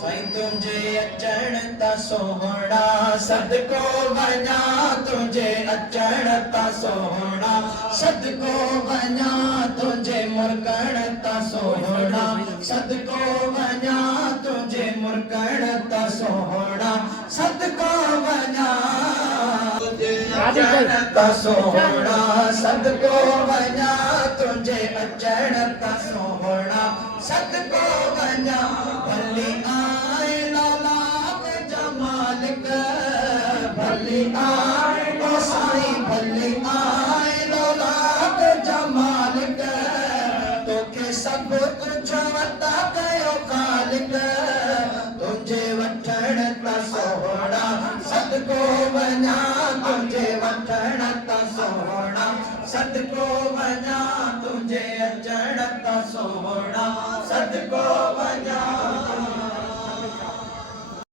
साईं तुंहिंजे अचण ता सोहणा सदको वञा तुंहिंजे अचण ता सोहणा सदको वञा तुंहिंजे मुर्कण ता सोहणा सदको वञा तुंहिंजे मुर्कण ता सोहणा सदको वञा तुंहिंजे अचण ता सोहणा सदको वञा तुंहिंजे अचण ता सोहणा सदको वञा भली आए लालात जमालिक भली आए ओ साईं भली आए लालात जमालिक तोखे सब कुछ वता कयो खालिक तुंहिंजे वठण ता सोहणा सदको वञा तुंहिंजे वठण ता सोहणा सदको वञा तुंहिंजे अचण ता सोहणा सदको वञा